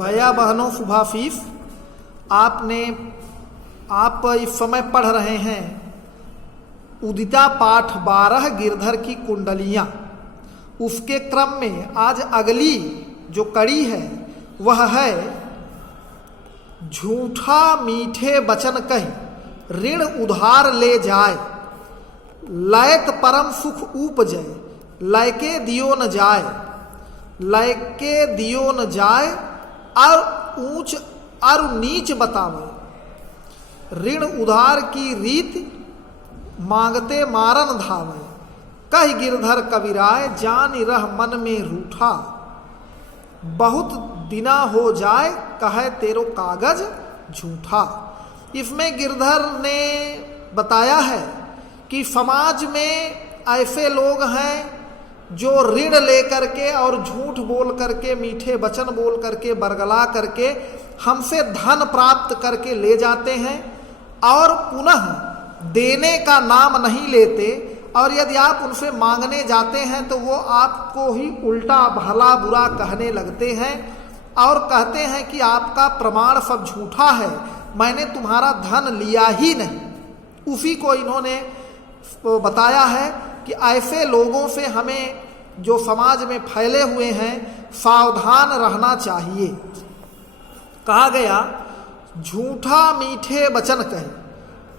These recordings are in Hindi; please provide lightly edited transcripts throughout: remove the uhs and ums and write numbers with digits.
भैया बहनों सुभाफीफ, आप इस समय पढ़ रहे हैं उदिता पाठ 12 गिरधर की कुंडलियां। उसके क्रम में आज अगली जो कड़ी है वह है झूठा मीठे वचन कहि ऋण उधार ले जाए, लयत परम सुख उपजय लयके दियो न जाए, लयके दियो न जाए और ऊंच और नीच बतावे। ऋण उधार की रीत मांगते मारन धावे, कह गिरधर कविराय जान रह मन में रूठा, बहुत दिना हो जाए कहे तेरो कागज झूठा। इसमें गिरधर ने बताया है कि समाज में ऐसे लोग हैं जो ऋण लेकर के और झूठ बोल करके, मीठे वचन बोल करके, बरगला करके हमसे धन प्राप्त करके ले जाते हैं और पुनः देने का नाम नहीं लेते, और यदि आप उनसे मांगने जाते हैं तो वो आपको ही उल्टा भला बुरा कहने लगते हैं और कहते हैं कि आपका प्रमाण सब झूठा है, मैंने तुम्हारा धन लिया ही नहीं। उसी को इन्होंने बताया है कि ऐसे लोगों से हमें जो समाज में फैले हुए हैं सावधान रहना चाहिए। कहा गया झूठा मीठे वचन कहे,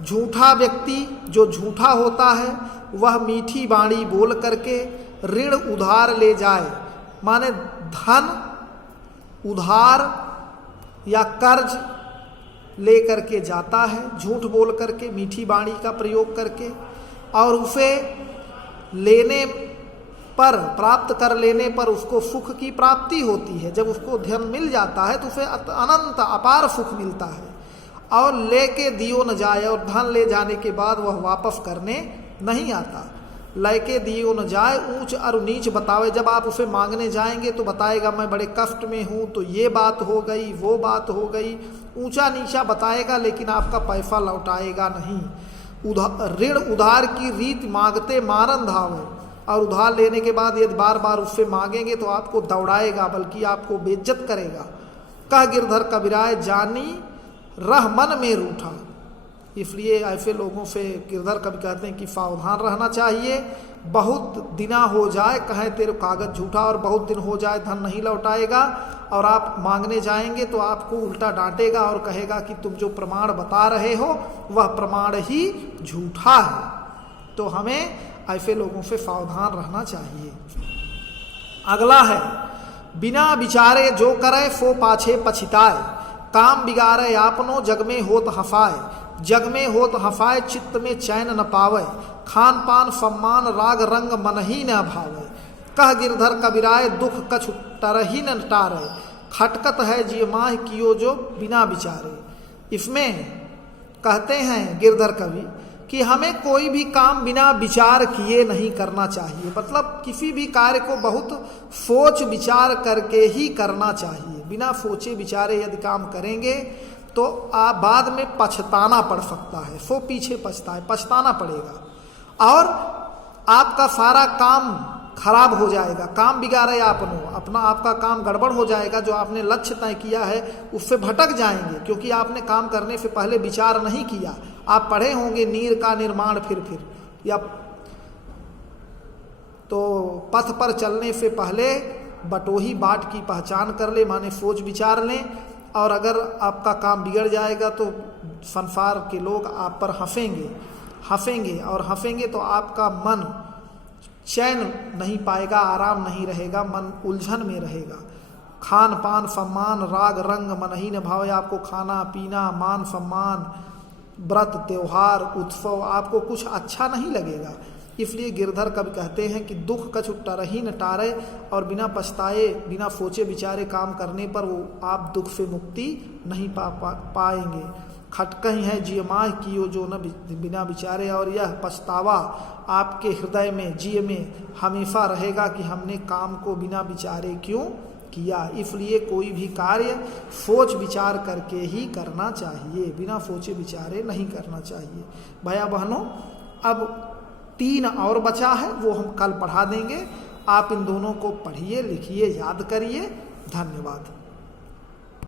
झूठा व्यक्ति जो झूठा होता है वह मीठी बाणी बोल करके ऋण उधार ले जाए, माने धन उधार या कर्ज ले करके जाता है झूठ बोल करके, मीठी बाणी का प्रयोग करके, और उसे लेने पर, प्राप्त कर लेने पर उसको सुख की प्राप्ति होती है। जब उसको धन मिल जाता है तो उसे अनंत अपार सुख मिलता है, और लेके दियो न जाए, और धन ले जाने के बाद वह वापस करने नहीं आता। लेके दियो न जाए ऊंच और नीच बतावे, जब आप उसे मांगने जाएंगे तो बताएगा मैं बड़े कष्ट में हूँ, तो ये बात हो गई, वो बात हो गई, ऊंचा नीचा बताएगा, लेकिन आपका पैसा लौटाएगा नहीं। ऋण उधार की रीत मांगते मारन धावे, और उधार लेने के बाद यदि बार बार उससे मांगेंगे तो आपको दौड़ाएगा, बल्कि आपको बेइज्जत करेगा। कह गिरधर कविराय जानी रह मन में रूठा। इसलिए ऐसे लोगों से गिरधर कवि कहते हैं कि सावधान रहना चाहिए। बहुत दिना हो जाए कहे तेरे कागज झूठा, और बहुत दिन हो जाए धन नहीं लौटाएगा, और आप मांगने जाएंगे तो आपको उल्टा डांटेगा और कहेगा कि तुम जो प्रमाण बता रहे हो वह प्रमाण ही झूठा है। तो हमें ऐसे लोगों से सावधान रहना चाहिए। अगला है बिना विचारे जो करे सो पाछे पछिताए, काम बिगाड़े आपनो जग में होत हफाए, जग में होत हफाए चित्त में चैन न पावे, खान पान सम्मान राग रंग मन ही न भावे। कह गिरधर कविराय दुख कछु टरही न टारे, खटकत है जी माह कियो जो बिना विचारे। इसमें कहते हैं गिरधर कवि कि हमें कोई भी काम बिना विचार किए नहीं करना चाहिए। मतलब किसी भी कार्य को बहुत सोच विचार करके ही करना चाहिए। बिना सोचे विचारे यदि काम करेंगे तो आप बाद में पछताना पड़ सकता है। सो पीछे पछताना पड़ेगा और आपका सारा काम खराब हो जाएगा। काम बिगाड़े आपका काम गड़बड़ हो जाएगा। जो आपने लक्ष्य तय किया है उससे भटक जाएंगे, क्योंकि आपने काम करने से पहले विचार नहीं किया। आप पढ़े होंगे नीर का निर्माण फिर या तो पथ पर चलने से पहले बटोही बाट की पहचान कर ले, माने सोच विचार लें। और अगर आपका काम बिगड़ जाएगा तो संसार के लोग आप पर हंसेंगे और हंसेंगे तो आपका मन चैन नहीं पाएगा, आराम नहीं रहेगा, मन उलझन में रहेगा। खान पान सम्मान राग रंग मन ही न भावे। आपको खाना पीना मान सम्मान व्रत त्योहार उत्सव आपको कुछ अच्छा नहीं लगेगा। इसलिए गिरधर कवि कहते हैं कि दुख कछु टरही न टारे, और बिना पछताए बिना सोचे विचारे काम करने पर वो आप दुख से मुक्ति नहीं पाएंगे। खटकही है जिय माह कियो जो न बिना विचारे, और यह पछतावा आपके हृदय में जिय में हमेशा रहेगा कि हमने काम को बिना विचारे क्यों किया। इसलिए कोई भी कार्य सोच विचार करके ही करना चाहिए, बिना सोचे विचारे नहीं करना चाहिए। भैया बहनों, अब 3 और बचा है, वो हम कल पढ़ा देंगे। आप इन दोनों को पढ़िए, लिखिए, याद करिए। धन्यवाद।